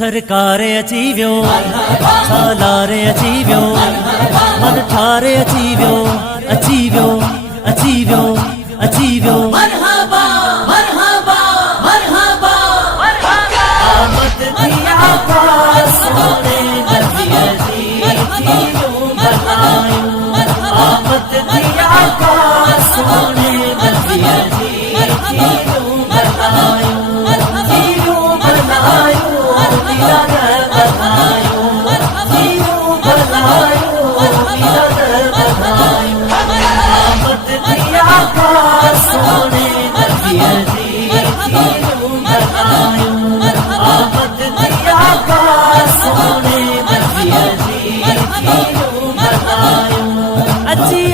सरकार अची वियो, सालार अची वियो, मन ठारे अची वियो, अची वियो, अची वियो, अची वियो। मरहबा मरहबा मरहबा मरहबा। आमद थी आका सोने नबी जी यूं मल्हायूं। आमद थी आका सोने नबी जी यूं मल्हायूं।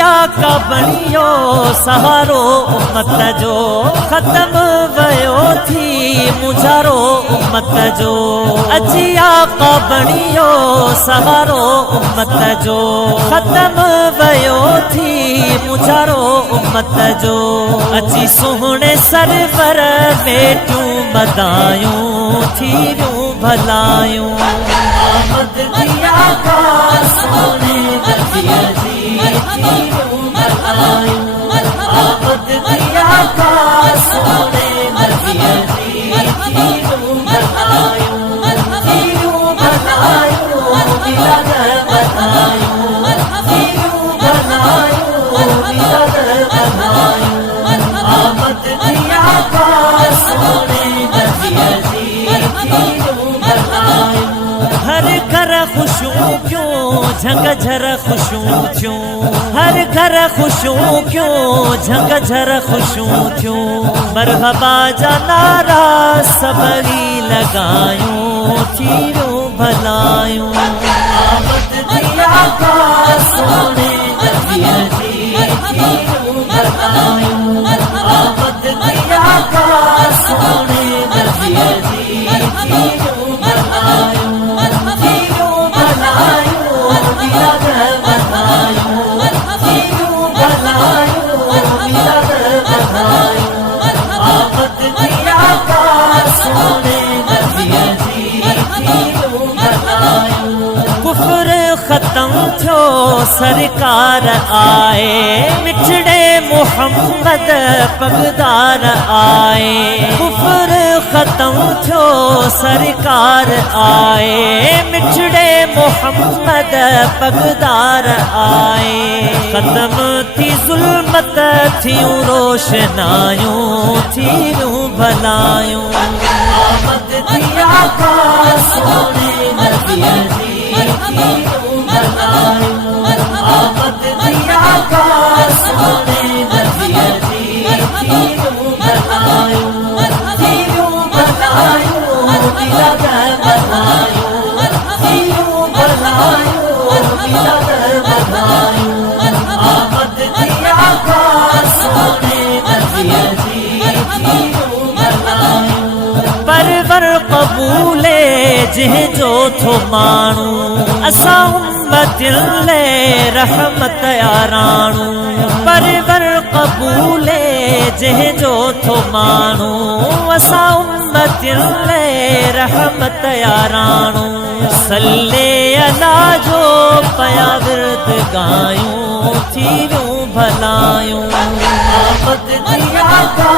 आका बणियो सहारो उम्मत जो, ख़त्म वयो थी मुझारो उम्मत जो। अजी आका बणियो सहारो उम्मत जो, ख़त्म वयो थी मुझारो उम्मत जो। अची सुहणे सरवर वेठूं बधायूं, थीरूं भलायूं। आमद थी आका सोने नबी जी यूं मल्हायूं। आमद थी आका सोने नबी जी यूं मल्हायूं। यूं मल्हायूं मिलाद मल्हायूं। यूं मल्हायूं मिलाद मल्हायूं। आमद थी आका सोने नबी जी यूं मल्हायूं। हर घर खुशियों क्यों झंग झर खुशियों क्यों, हर घर खुशियों क्यों झंग झर खुशियों क्यों। मरहबा जा नारा सबरी लगायूं, थीरूं भलायूं। आमद थी आका सोने नबी जी यूं मल्हायूं। आमद थी आका सोने नबी जी यूं मल्हायूं। कुफ्र खत्म थो सरकार आए, मिठड़े मोहम्मद पगदार आए। कुफ्र खत्म थो सरकार आए, मिठड़े मोहम्मद पगदार आए। खत्म थी ज़ुल्मत थियूं रोशनायूं, थीरूं भलायूं। आमद थी आका सोने नबी जी यूं मल्हायूं। आमद थी आका सोने नबी जी यूं मल्हायूं। यूं मल्हायूं मिलाद मल्हायूं। यूं मल्हायूं मिलाद मल्हायूं। आमद थी आका सोने नबी जी यूं मल्हायूं। परवर क़बूले जंहिंजो थो माण्हू, असां उम्मतियुनि लाइ रहमत याराणू। परवर क़बूले जंहिंजो थो माण्हू, असां उम्मतियुनि लाइ रहमत याराणू। सल्ले अला जो पया विर्द गायूं, थीरूं भलायूं। आमद थी आका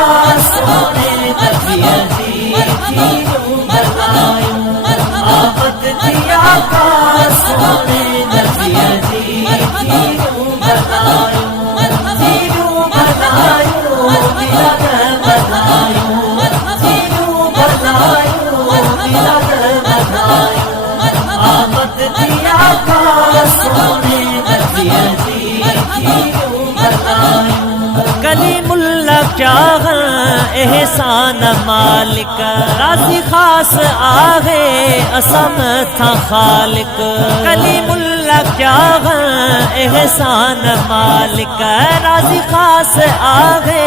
सोने नबी जी यूं मल्हायूं। आमद थी आका सोने नबी जी यूं मल्हायूं। यूं मल्हायूं मिलाद मल्हायूं। यूं मल्हायूं मिलाद मल्हायूं। आमद थी आका सोने नबी जी यूं मल्हायूं। कलीमुल्लाह क्या एहसान मालिक, राज़ी ख़ास आहे असम था ख़ालिक। कलीमुल्लाह क्या एहसान मालिक, राज़ी ख़ास आहे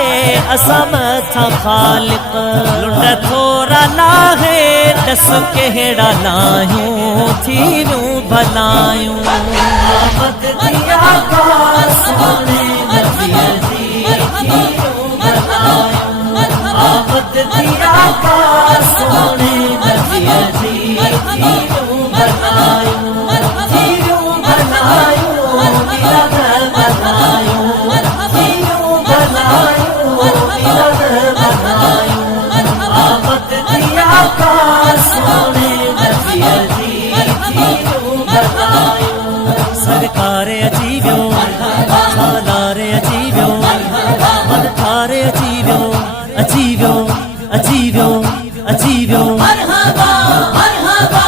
असम था ख़ालिक। लुंड थोरा लाहे दस कहिड़ा लाहियूं, थीरूं भलायूं। आमद थी आका सोने नबी जी यूं मल्हायूं। आमद थी आका सोने नबी जी सरकारे अची वियो सालारे अची वियो मलकारे अची वियो अची वियो अची वियो अची वियो मरहबा मरहबा